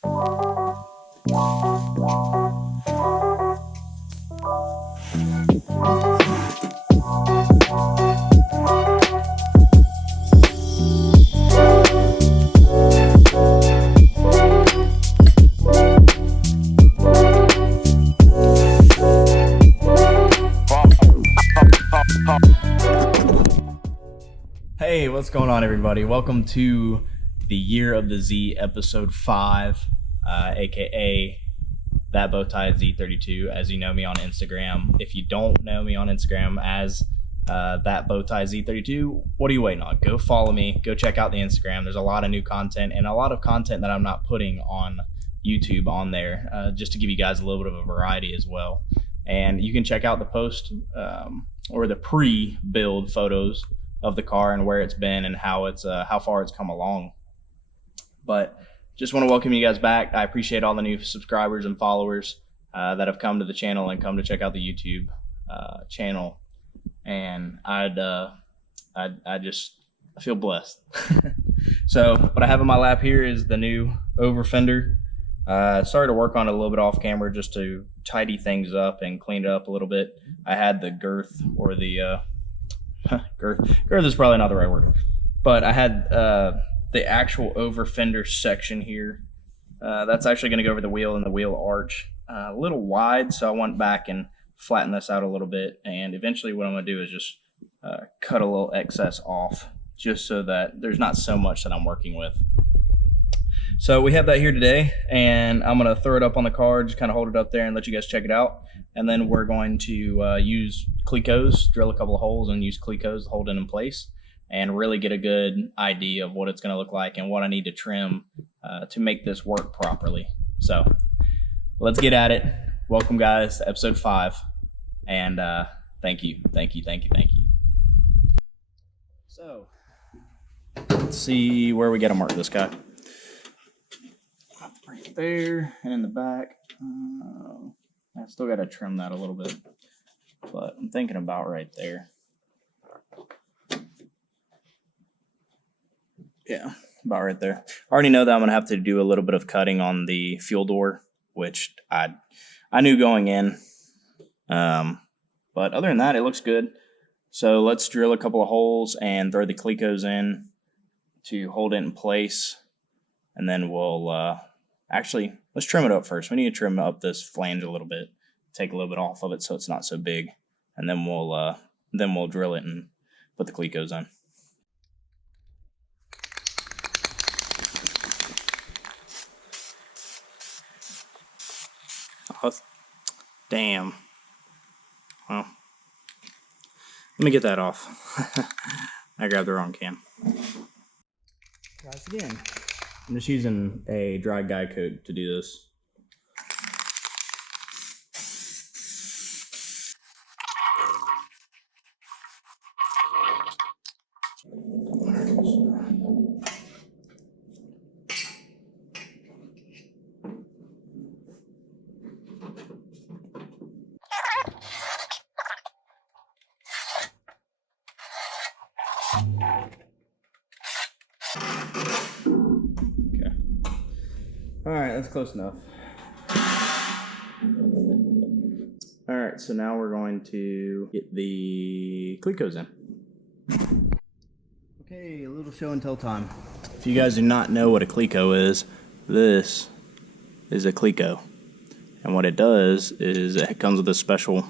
Hey, what's going on, everybody? Welcome to the Year of the Z, episode 5, aka That Bowtie Z32, as you know me on Instagram. If you don't know me on Instagram as That Bowtie Z32, what are you waiting on? Go follow me. Go check out the Instagram. There's a lot of new content and a lot of content that I'm not putting on YouTube on there, just to give you guys a little bit of a variety as well. And you can check out the post or the pre-build photos of the car and where it's been and how far it's come along. But just want to welcome you guys back. I appreciate all the new subscribers and followers that have come to the channel and come to check out the YouTube channel. And I feel blessed. So what I have in my lap here is the new over fender. Started to work on it a little bit off camera just to tidy things up and clean it up a little bit. I had the girth, or the girth is probably not the right word, but I had the actual over fender section here. That's actually going to go over the wheel and the wheel arch, a little wide, so I went back and flattened this out a little bit, and eventually what I'm going to do is just cut a little excess off, just so that there's not so much that I'm working with. So we have that here today, and I'm going to throw it up on the car, just kind of hold it up there and let you guys check it out. And then we're going to use Clecos, drill a couple of holes and use Clecos to hold it in place and really get a good idea of what it's going to look like and what I need to trim to make this work properly. So let's get at it. Welcome, guys, to episode 5. And thank you. So let's see where we got to mark this guy. Right there and in the back. I still got to trim that a little bit, but I'm thinking about right there. Yeah, about right there. I already know that I'm going to have to do a little bit of cutting on the fuel door, which I knew going in. But other than that, it looks good. So let's drill a couple of holes and throw the Clecos in to hold it in place. And then we'll actually, let's trim it up first. We need to trim up this flange a little bit, take a little bit off of it so it's not so big, and then we'll drill it and put the Clecos in. Oh, damn. Well, let me get that off. I grabbed the wrong can. Try this again. I'm just using a dry guy coat to do this. Alright, that's close enough. Alright, so now we're going to get the Clecos in. Okay, a little show and tell time. If you guys do not know what a Cleco is, this is a Cleco. And what it does is it comes with a special,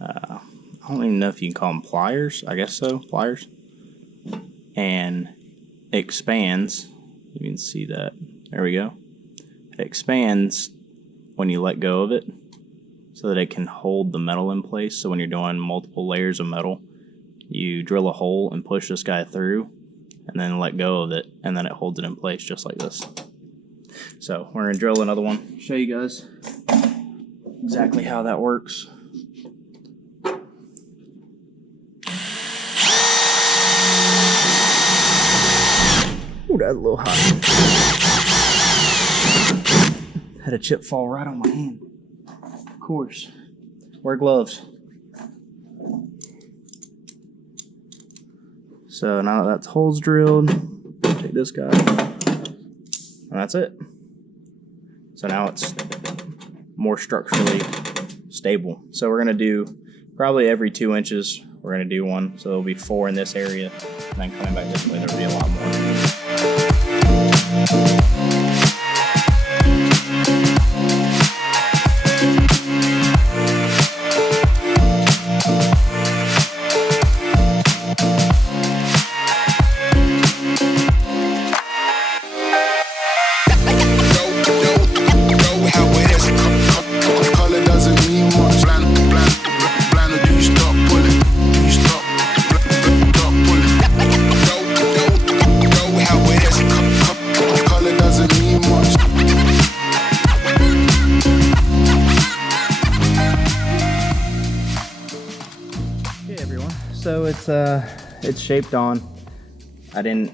I don't even know if you can call them pliers. I guess so, pliers. And it expands. You can see that. There we go. It expands when you let go of it so that it can hold the metal in place. So when you're doing multiple layers of metal, you drill a hole and push this guy through and then let go of it, and then it holds it in place just like this. So we're going to drill another one, show you guys exactly how that works. Ooh, that's a little hot. Had a chip fall right on my hand. Of course. Wear gloves. So now that that's holes drilled, take this guy, and that's it. So now it's more structurally stable. So we're going to do probably every 2 inches, we're going to do one. So there'll be 4 in this area, and then coming back this way, there'll be a lot more. So it's shaped on. I didn't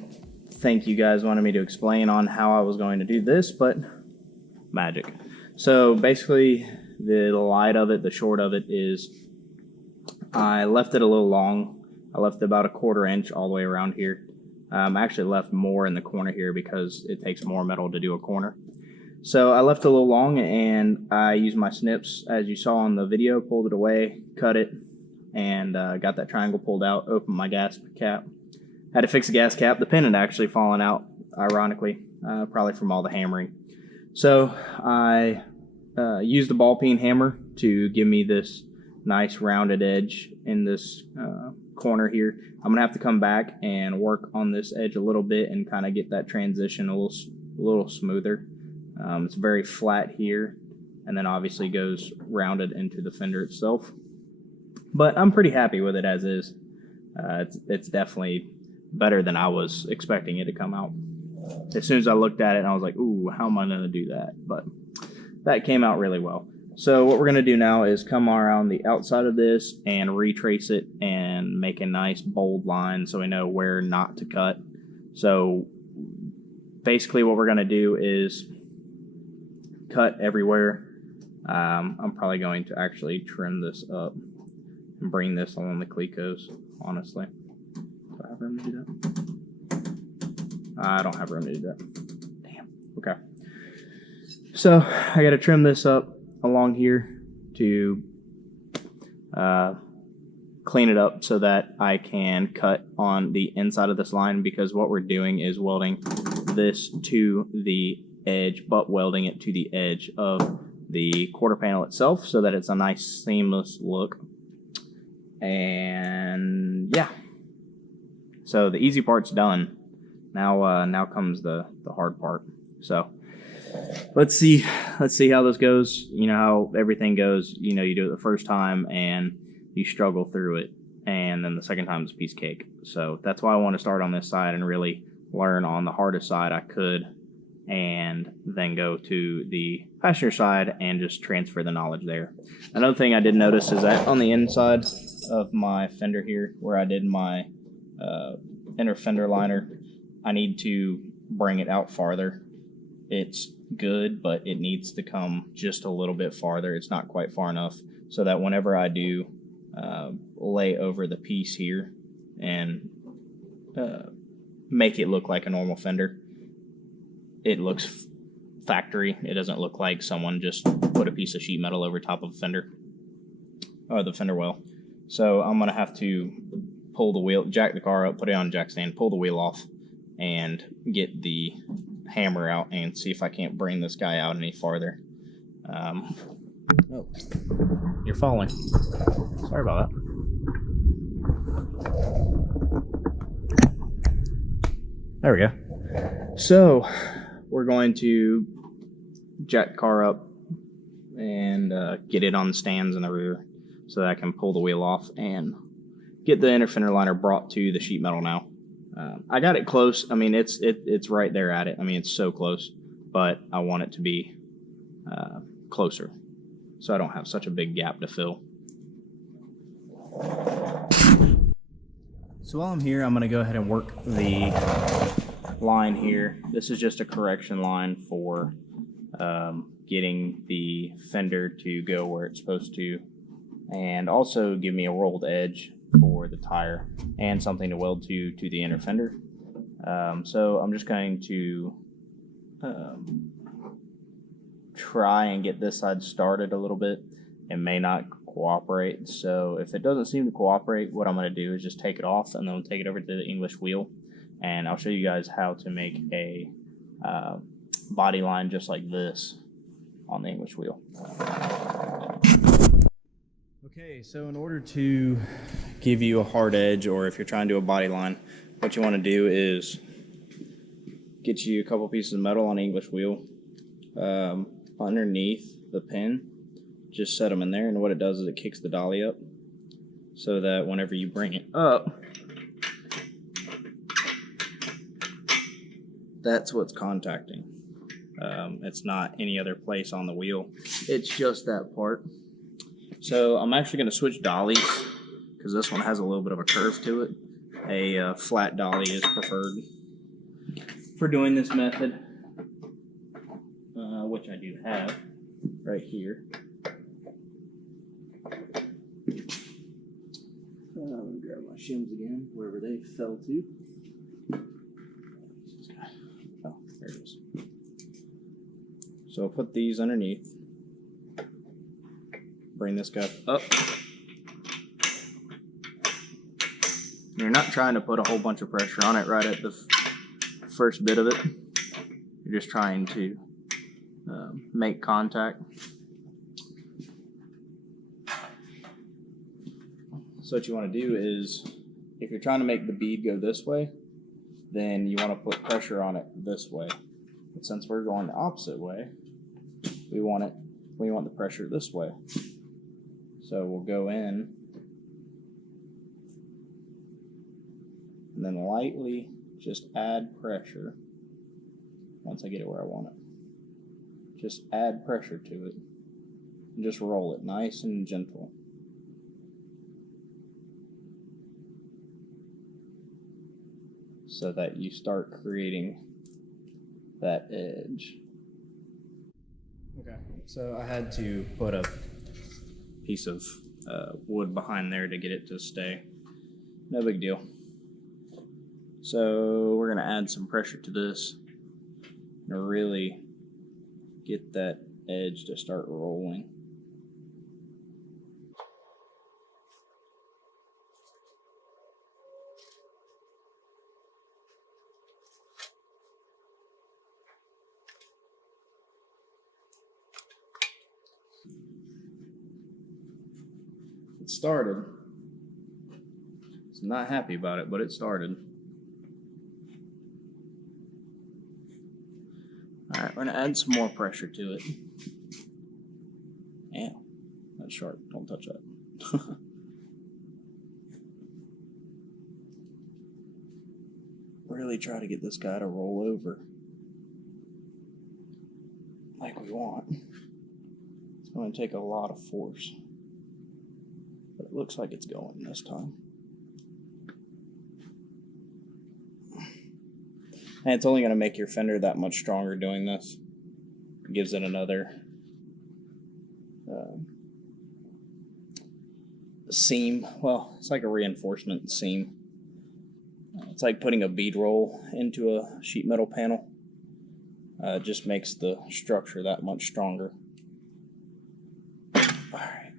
think you guys wanted me to explain on how I was going to do this, but magic. So basically the light of it, the short of it is I left it a little long. I left about 1/4 inch all the way around here. I actually left more in the corner here because it takes more metal to do a corner. So I left it a little long, and I used my snips as you saw in the video, pulled it away, cut it, and got that triangle pulled out, opened my gas cap. Had to fix the gas cap. The pin had actually fallen out, ironically, probably from all the hammering. So I used the ball peen hammer to give me this nice rounded edge in this corner here. I'm gonna have to come back and work on this edge a little bit and kind of get that transition a little smoother. It's very flat here, and then obviously goes rounded into the fender itself. But I'm pretty happy with it as is. It's definitely better than I was expecting it to come out. As soon as I looked at it, I was like, ooh, how am I going to do that? But that came out really well. So what we're going to do now is come around the outside of this and retrace it and make a nice bold line so we know where not to cut. So basically what we're going to do is cut everywhere. I'm probably going to actually trim this up and bring this along the Clecos, honestly. Do I have room to do that? I don't have room to do that. Damn. Okay. So I got to trim this up along here to clean it up so that I can cut on the inside of this line, because what we're doing is welding this to the edge, but welding it to the edge of the quarter panel itself so that it's a nice seamless look. And yeah, so the easy part's done. Now comes the hard part. So let's see how this goes. You know how everything goes. You know, you do it the first time and you struggle through it, and then the second time is a piece of cake. So that's why I want to start on this side and really learn on the hardest side I could, and then go to the passenger side and just transfer the knowledge there. Another thing I did notice is that on the inside of my fender here, where I did my inner fender liner, I need to bring it out farther. It's good, but it needs to come just a little bit farther. It's not quite far enough, so that whenever I do lay over the piece here and make it look like a normal fender, it looks factory. It doesn't look like someone just put a piece of sheet metal over top of a fender, or the fender well. So I'm gonna have to pull the wheel, jack the car up, put it on a jack stand, pull the wheel off, and get the hammer out and see if I can't bring this guy out any farther. Oh, you're falling. Sorry about that. There we go. So we're going to jack the car up and get it on the stands in the rear so that I can pull the wheel off and get the inner fender liner brought to the sheet metal now. I got it close. I mean, it's right there at it. I mean, it's so close, but I want it to be closer so I don't have such a big gap to fill. So while I'm here, I'm going to go ahead and work the line here. This is just a correction line for getting the fender to go where it's supposed to, and also give me a rolled edge for the tire and something to weld to the inner fender. So I'm just going to try and get this side started a little bit. It may not cooperate. So if it doesn't seem to cooperate, what I'm going to do is just take it off and then we'll take it over to the English wheel. And I'll show you guys how to make a body line just like this on the English wheel. Okay, so in order to give you a hard edge, or if you're trying to do a body line, what you want to do is get you a couple pieces of metal on the English wheel underneath the pin. Just set them in there, and what it does is it kicks the dolly up so that whenever you bring it up, that's what's contacting. It's not any other place on the wheel. It's just that part. So I'm actually going to switch dollies because this one has a little bit of a curve to it. A flat dolly is preferred for doing this method, which I do have right here. Let me grab my shims again, wherever they fell to. Oh, there it is. So I'll put these underneath. Bring this guy up. You're not trying to put a whole bunch of pressure on it right at the first bit of it. You're just trying to make contact. So what you want to do is, if you're trying to make the bead go this way, then you want to put pressure on it this way. But since we're going the opposite way, we want the pressure this way. So we'll go in and then lightly just add pressure once I get it where I want it. Just add pressure to it and just roll it nice and gentle. So that you start creating that edge. Okay, so I had to put a piece of wood behind there to get it to stay. No big deal. So we're going to add some pressure to this and really get that edge to start rolling. It started. I'm not happy about it, but it started. Alright, we're going to add some more pressure to it. Yeah, that's sharp. Don't touch that. Really try to get this guy to roll over like we want. It's going to take a lot of force. But it looks like it's going this time. And it's only going to make your fender that much stronger doing this. It gives it another seam. Well, it's like a reinforcement seam. It's like putting a bead roll into a sheet metal panel. It just makes the structure that much stronger. Alright.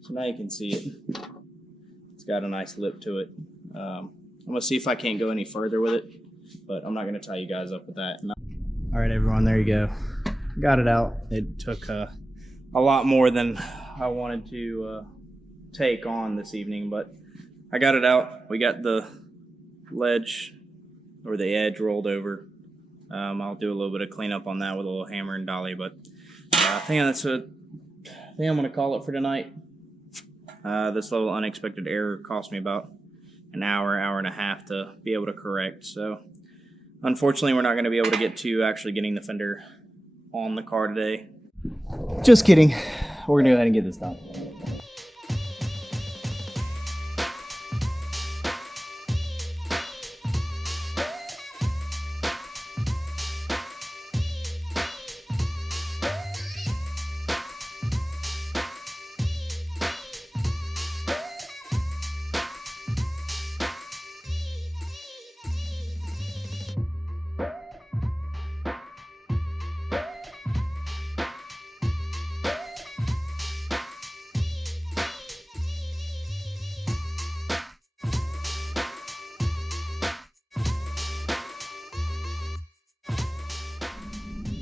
So now you can see it. It's got a nice lip to it. I'm going to see if I can't go any further with it, but I'm not going to tie you guys up with that. All right, everyone, there you go. Got it out. It took a lot more than I wanted to take on this evening, but I got it out. We got the ledge or the edge rolled over. I'll do a little bit of cleanup on that with a little hammer and dolly, but I think I'm going to call it for tonight. This little unexpected error cost me about an hour and a half to be able to correct. So unfortunately, we're not going to be able to get to actually getting the fender on the car today. Just kidding. We're going to go ahead and get this done.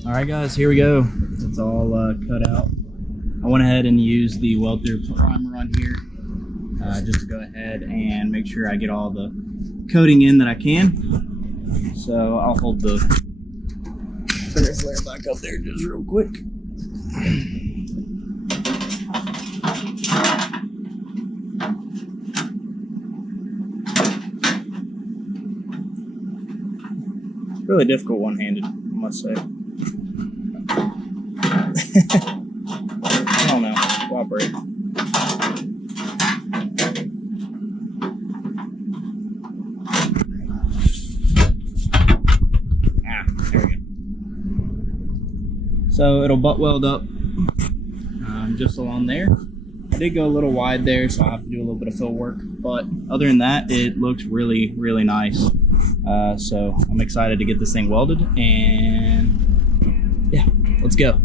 All right, guys, here we go. It's all cut out. I went ahead and used the weld-through primer on here just to go ahead and make sure I get all the coating in that I can. So I'll hold the finish layer back up there just real quick. Really difficult one-handed, I must say. I don't know. Cooperate. There we go. So it'll butt weld up just along there. I did go a little wide there, so I'll have to do a little bit of fill work. But other than that, it looks really, really nice. So I'm excited to get this thing welded, and yeah, let's go.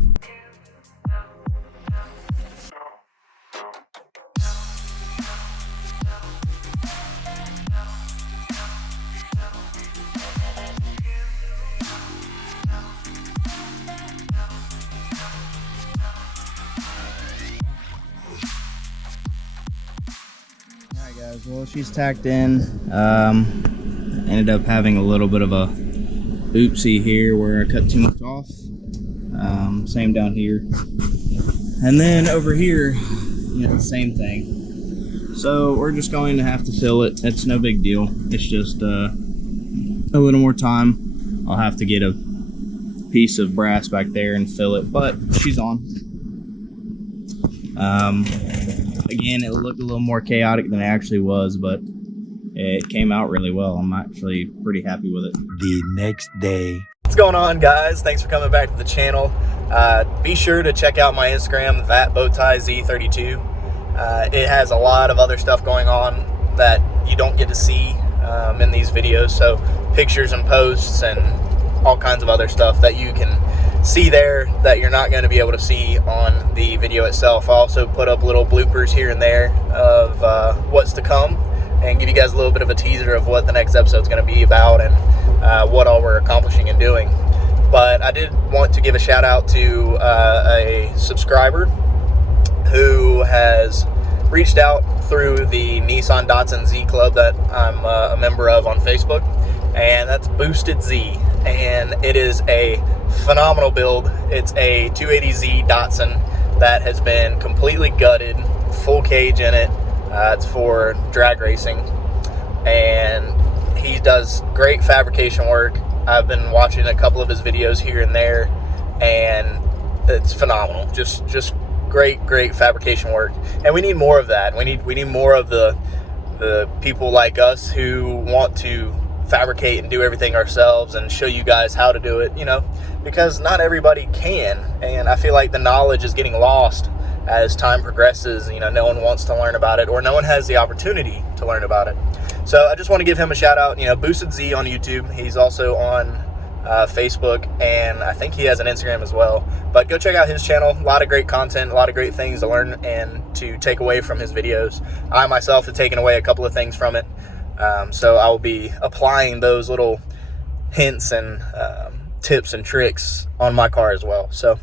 Alright guys, well, she's tacked in. Ended up having a little bit of a oopsie here where I cut too much off. Same down here. And then over here, you know, the same thing. So we're just going to have to fill it. It's no big deal. It's just a little more time. I'll have to get a piece of brass back there and fill it, but she's on. Again, it looked a little more chaotic than it actually was, but it came out really well. I'm actually pretty happy with it. The next day. What's going on, guys? Thanks for coming back to the channel. Be sure to check out my Instagram, that bowtie Z32. It has a lot of other stuff going on that you don't get to see in these videos. So pictures and posts and all kinds of other stuff that you can see there that you're not going to be able to see on the video itself. I also put up little bloopers here and there of what's to come, and give you guys a little bit of a teaser of what the next episode is going to be about and what all we're accomplishing and doing. But I did want to give a shout out to a subscriber who has reached out through the Nissan 300zx club that I'm a member of on Facebook, and that's Boosted Z, and it is a phenomenal build. It's a 280Z Datsun that has been completely gutted, full cage in it. It's for drag racing, and he does great fabrication work. I've been watching a couple of his videos here and there, and it's phenomenal. Just great fabrication work, and we need more of that. We need more of the people like us who want to fabricate and do everything ourselves and show you guys how to do it, you know, because not everybody can, and I feel like the knowledge is getting lost as time progresses. You know, no one wants to learn about it, or no one has the opportunity to learn about it. So I just want to give him a shout out. You know, Boosted Z on YouTube. He's also on Facebook, and I think he has an Instagram as well. But go check out his channel. A lot of great content, a lot of great things to learn and to take away from his videos. I myself have taken away a couple of things from it. So I will be applying those little hints and tips and tricks on my car as well. So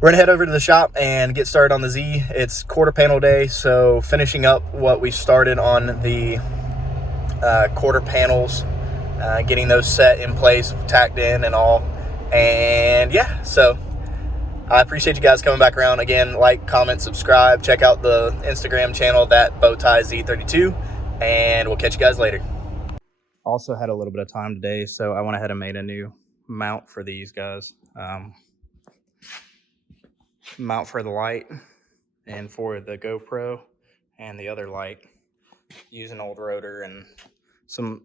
we're gonna head over to the shop and get started on the Z. It's quarter panel day, so finishing up what we started on the quarter panels, getting those set in place, tacked in and all. And yeah, so I appreciate you guys coming back around. Again, like, comment, subscribe, check out the Instagram channel, that bowtie Z32, and we'll catch you guys later. Also had a little bit of time today, so I went ahead and made a new mount for these guys. Mount for the light and for the GoPro and the other light. Use an old rotor and some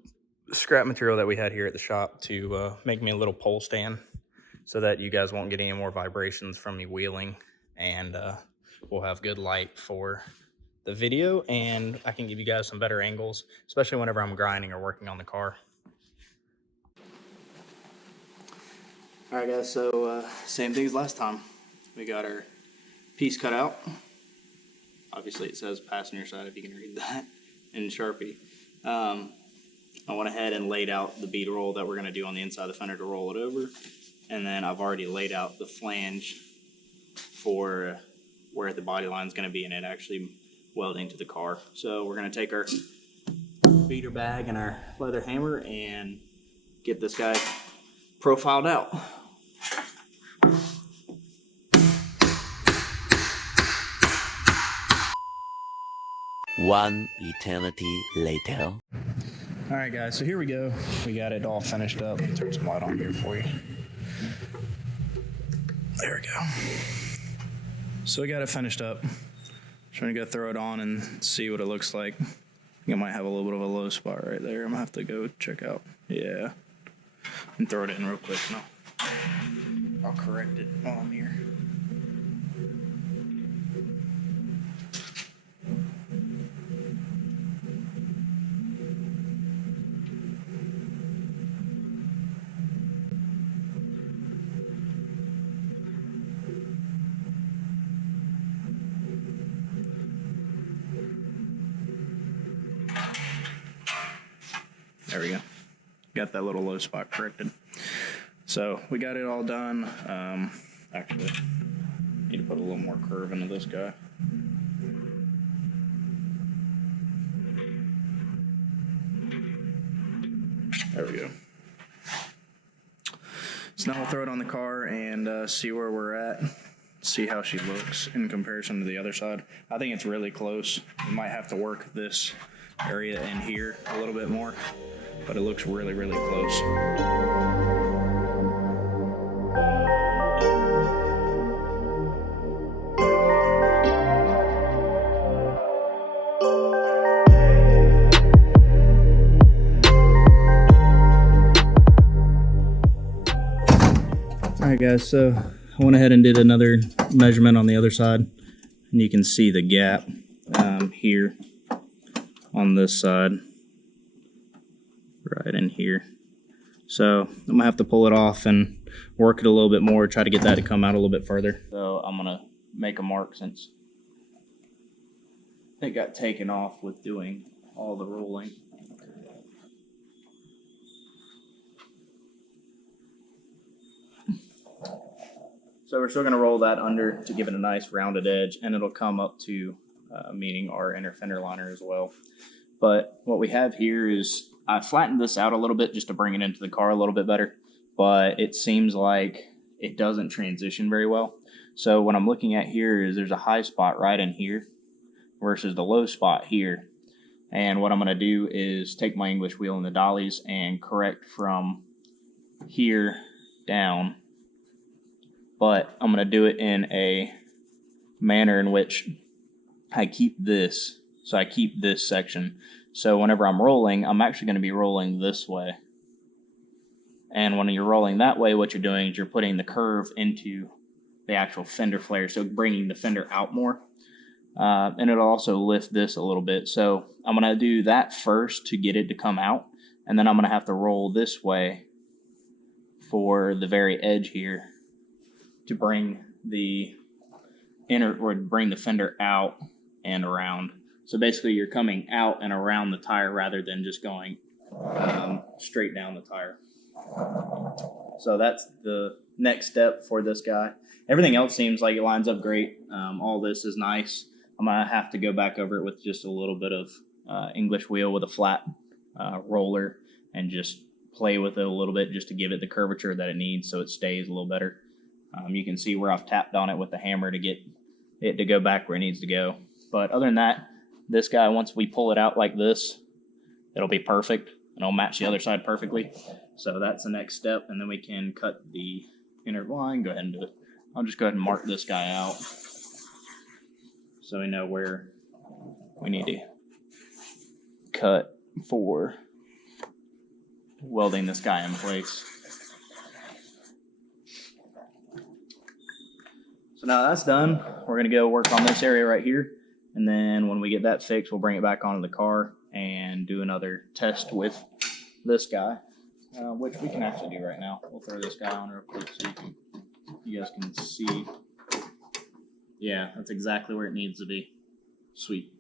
scrap material that we had here at the shop to make me a little pole stand so that you guys won't get any more vibrations from me wheeling, and we'll have good light for the video, and I can give you guys some better angles, especially whenever I'm grinding or working on the car. All right guys, so same thing as last time. We got our piece cut out. Obviously it says passenger side if you can read that in Sharpie. I went ahead and laid out the bead roll that we're going to do on the inside of the fender to roll it over. And then I've already laid out the flange for where the body line is going to be, and it actually welding to the car. So we're going to take our beater bag and our leather hammer and get this guy profiled out. One eternity later. All right, guys, so here we go. We got it all finished up. Let me turn some light on here for you. There we go. So we got it finished up. Trying to go throw it on and see what it looks like. I think I might have a little bit of a low spot right there. I'm gonna have to go check out. Yeah. And throw it in real quick. No. I'll correct it while I'm here. There we go. Got that little low spot corrected. So we got it all done. Actually, need to put a little more curve into this guy. There we go. So now we'll throw it on the car and see where we're at. See how she looks in comparison to the other side. I think it's really close. We might have to work this area in here a little bit more, but it looks really, really close. All right, guys, so I went ahead and did another measurement on the other side, and you can see the gap here on this side, right in here. So I'm gonna have to pull it off and work it a little bit more, try to get that to come out a little bit further. So I'm gonna make a mark since it got taken off with doing all the rolling. So we're still going to roll that under to give it a nice rounded edge, and it'll come up to meeting our inner fender liner as well. But what we have here is I flattened this out a little bit just to bring it into the car a little bit better, but it seems like it doesn't transition very well. So what I'm looking at here is there's a high spot right in here versus the low spot here. And what I'm going to do is take my English wheel and the dollies and correct from here down. But I'm going to do it in a manner in which I keep this. So I keep this section. So whenever I'm rolling, I'm actually going to be rolling this way. And when you're rolling that way, what you're doing is you're putting the curve into the actual fender flare. So bringing the fender out more. And it'll also lift this a little bit. So I'm going to do that first to get it to come out. And then I'm going to have to roll this way for the very edge here, to bring the inner, or bring the fender out and around. So basically you're coming out and around the tire rather than just going straight down the tire. So that's the next step for this guy. Everything else seems like it lines up great. All this is nice. I'm gonna have to go back over it with just a little bit of English wheel with a flat roller and just play with it a little bit just to give it the curvature that it needs so it stays a little better. You can see where I've tapped on it with the hammer to get it to go back where it needs to go. But other than that, this guy, once we pull it out like this, it'll be perfect and it'll match the other side perfectly. So that's the next step, and then we can cut the inner line. Go ahead and do it. I'll just go ahead and mark this guy out so we know where we need to cut for welding this guy in place. So now that's done, we're going to go work on this area right here. And then when we get that fixed, we'll bring it back onto the car and do another test with this guy, which we can actually do right now. We'll throw this guy on real quick so you guys can see. Yeah, that's exactly where it needs to be. Sweet.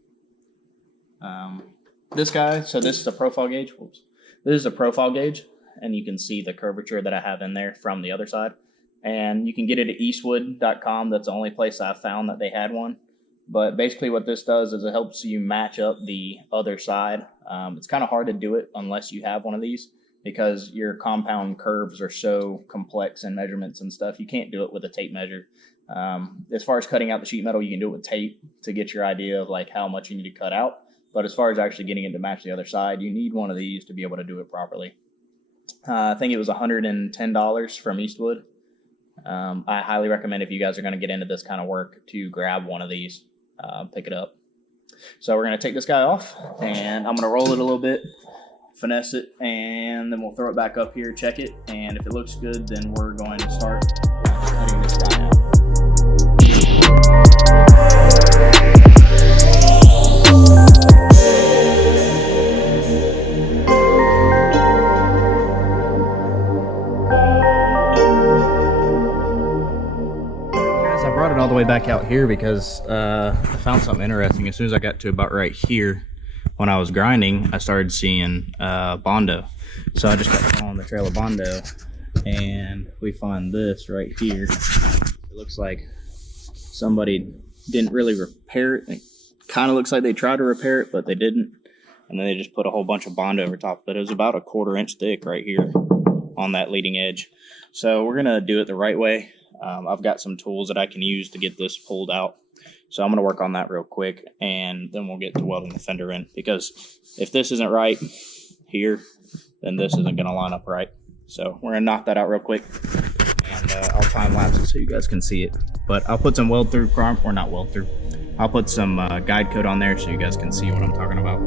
This guy, so this is a profile gauge. Whoops. This is a profile gauge, and you can see the curvature that I have in there from the other side. And you can get it at eastwood.com. That's the only place I've found that they had one. But basically what this does is it helps you match up the other side. It's kind of hard to do it unless you have one of these, because your compound curves are so complex in measurements and stuff. You can't do it with a tape measure. As far as cutting out the sheet metal, you can do it with tape to get your idea of like how much you need to cut out. But as far as actually getting it to match the other side, you need one of these to be able to do it properly. I think it was $110 from Eastwood. I highly recommend, if you guys are going to get into this kind of work, to grab one of these, pick it up. So we're going to take this guy off, and I'm going to roll it a little bit, finesse it, and then we'll throw it back up here, check it, and if it looks good, then we're going to start cutting this guy out. I brought it all the way back out here because I found something interesting. As soon as I got to about right here, when I was grinding, I started seeing Bondo. So I just kept following the trail of Bondo, and we find this right here. It looks like somebody didn't really repair it. It kind of looks like they tried to repair it, but they didn't. And then they just put a whole bunch of Bondo over top of it. It was about a 1/4 inch thick right here on that leading edge. So we're gonna do it the right way. I've got some tools that I can use to get this pulled out. So I'm going to work on that real quick, and then we'll get to welding the fender in. Because if this isn't right here, then this isn't going to line up right. So we're going to knock that out real quick, and I'll time lapse it so you guys can see it. But I'll put some weld through, or not weld through. I'll put some guide code on there so you guys can see what I'm talking about.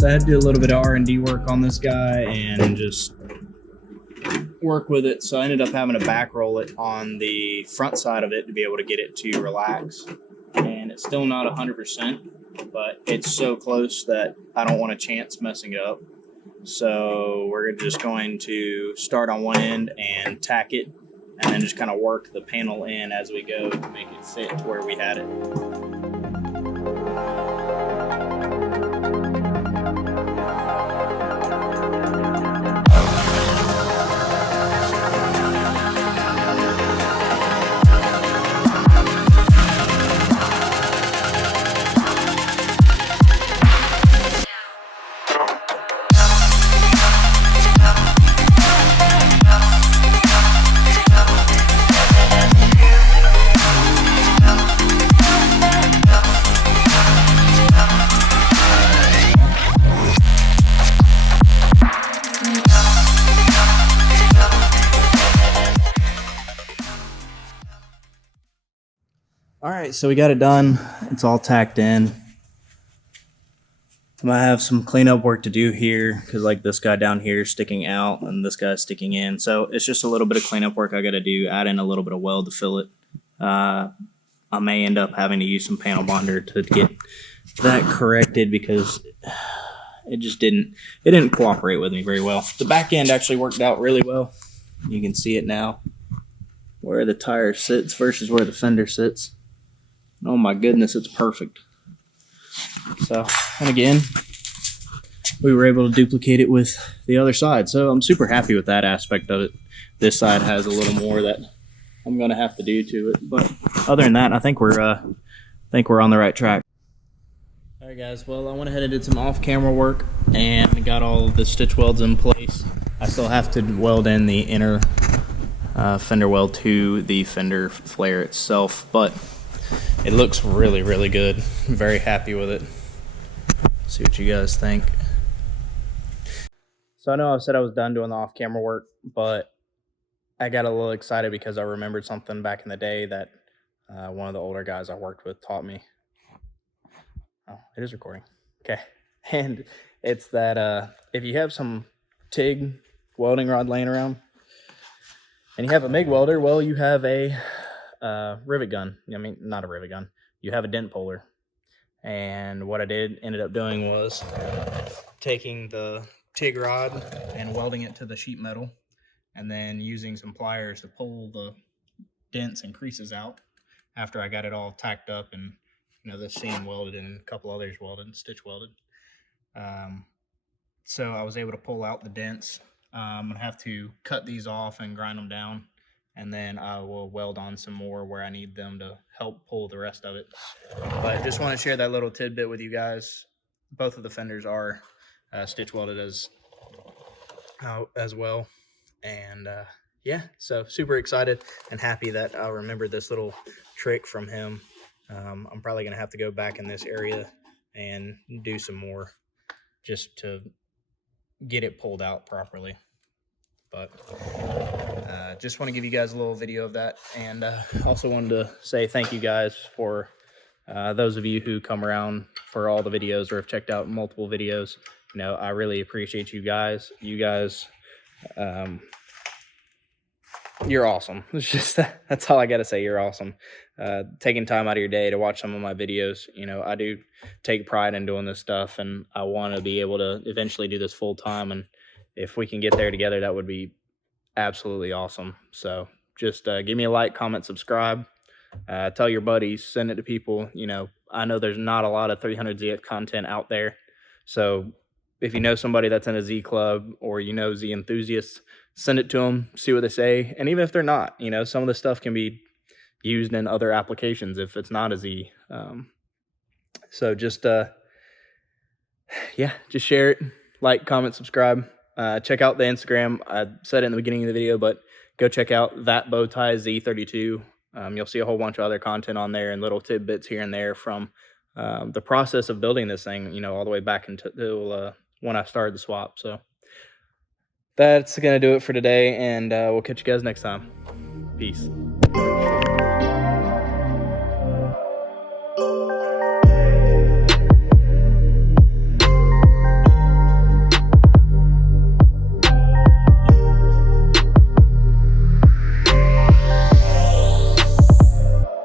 So I had to do a little bit of R&D work on this guy and just work with it. So I ended up having to back roll it on the front side of it to be able to get it to relax. And it's still not 100%, but it's so close that I don't want a chance messing it up. So we're just going to start on one end and tack it, and then just kind of work the panel in as we go to make it fit to where we had it. All right, so we got it done. It's all tacked in. I might have some cleanup work to do here because like this guy down here is sticking out and this guy's sticking in. So it's just a little bit of cleanup work I got to do, add in a little bit of weld to fill it. I may end up having to use some panel bonder to get that corrected because it just didn't cooperate with me very well. The back end actually worked out really well. You can see it now, where the tire sits versus where the fender sits. Oh my goodness, it's perfect. So, and again, we were able to duplicate it with the other side. So I'm super happy with that aspect of it. This side has a little more that I'm going to have to do to it. But other than that, I think we're on the right track. All right, guys. Well, I went ahead and did some off-camera work and got all the stitch welds in place. I still have to weld in the inner fender weld to the fender flare itself, but it looks really, really good. I'm very happy with it. See what you guys think. So I know I've said I was done doing the off-camera work, but I got a little excited because I remembered something back in the day that one of the older guys I worked with taught me. Oh, it is recording. Okay. And it's that if you have some TIG welding rod laying around and you have a MIG welder, well, you have a rivet gun. I mean, not a rivet gun. You have a dent puller. And what I ended up doing was taking the TIG rod and welding it to the sheet metal and then using some pliers to pull the dents and creases out after I got it all tacked up and, you know, the seam welded and a couple others welded and stitch welded. So I was able to pull out the dents. I'm gonna have to cut these off and grind them down, and then I will weld on some more where I need them to help pull the rest of it. But I just want to share that little tidbit with you guys. Both of the fenders are stitch welded as well, and yeah, so super excited and happy that I remembered this little trick from him. I'm probably gonna have to go back in this area and do some more just to get it pulled out properly. But just want to give you guys a little video of that, and also wanted to say thank you guys for those of you who come around for all the videos or have checked out multiple videos. You know, I really appreciate you guys. You guys, you're awesome. It's just that's all I gotta say. You're awesome. Taking time out of your day to watch some of my videos. You know, I do take pride in doing this stuff, and I want to be able to eventually do this full time. And if we can get there together, that would be absolutely awesome. So just give me a like, comment, subscribe, tell your buddies, send it to people. You know, I know there's not a lot of 300zx content out there. So if you know somebody that's in a Z club or you know Z enthusiasts, send it to them, see what they say. And even if they're not, you know, some of the stuff can be used in other applications if it's not a Z. So just yeah, just share it, like, comment, subscribe. Check out the Instagram. I said it in the beginning of the video, but go check out that bowtie Z32. You'll see a whole bunch of other content on there and little tidbits here and there from the process of building this thing, you know, all the way back until when I started the swap. So that's going to do it for today, and we'll catch you guys next time. Peace.